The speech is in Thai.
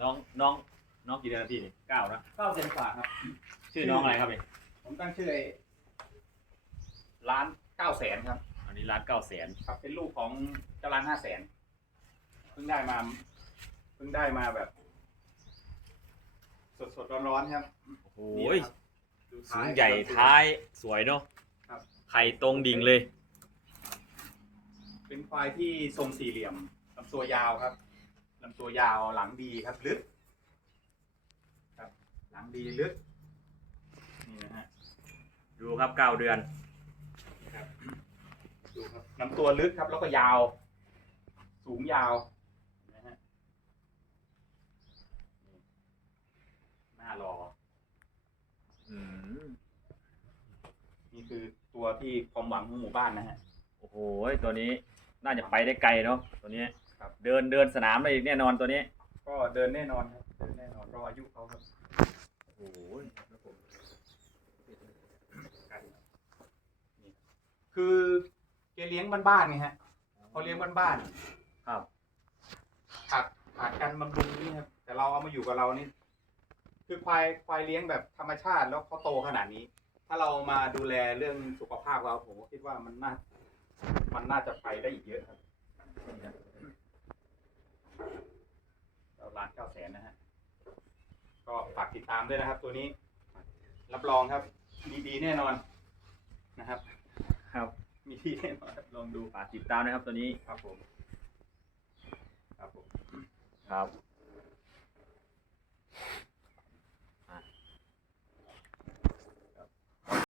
น้องน้องน้องกี่เดือนแล้วพี่นี่เก้านะเก้าเดือนกว่าครับ ชื่อน้องอะไรครับพี่ผมตั้งชื่อไอ้ร้านเก้าแสนครับ อันนี้ร้านเก้าแสนครับ เป็นลูกของเจ้าร้านห้าแสนเพิ่งได้มาเพิ่งได้มาแบบ สดสดๆร้อนๆครับโอ้โหนี่นะครับดูสูท้ายงใหญ่ท้ายสวยเนาะครับ ไข่ตรงดิ่งเลย เป็นควายที่ทรงสี่เหลี่ยมลำตัวยาวครับ ลำตัวยาวหลังดีครับลึกครับ หลังดีลึกนี่นะฮะดูครับเก้าเดือนครับดูครับลำตัวลึกครับแล้วก็ยาว สูงยาวนะฮะนี่หน้ารออืมนี่คือตัวที่ความหวังของหมู่บ้านนะฮะโอ้โหตัวนี้น่าจะไปได้ไกลเนาะตัวนี้ ครับ เดินเดินสนามได้อีกแน่นอนตัวนี้ ก็เดินแน่นอนครับ เดินแน่นอนรออายุเขาครับโอ้โหครับผมกันนี่คือแกเลี้ยงบ้านๆไงฮะเขาเลี้ยงบ้านครับๆขาดขาดการบำรุงนี่ครับ แต่เราเอามาอยู่กับเรานี่ คือควายควายเลี้ยงแบบธรรมชาติแล้วเขาโตขนาดนี้ ถ้าเรามาดูแลเรื่องสุขภาพเราผมก็คิดว่ามันน่า มันน่าจะไปได้อีกเยอะครับนี่ครับเราล้า นเก้าแสนนะฮะ ก็ฝากติดตามด้วยนะครับ ตัวนี้ รับรองครับมีดีแน่นอนนะครับ ครับ มีดีแน่นอนครับลองดูฝากติดตามนะครับตัวนี้ครับผม ครับผม ครับ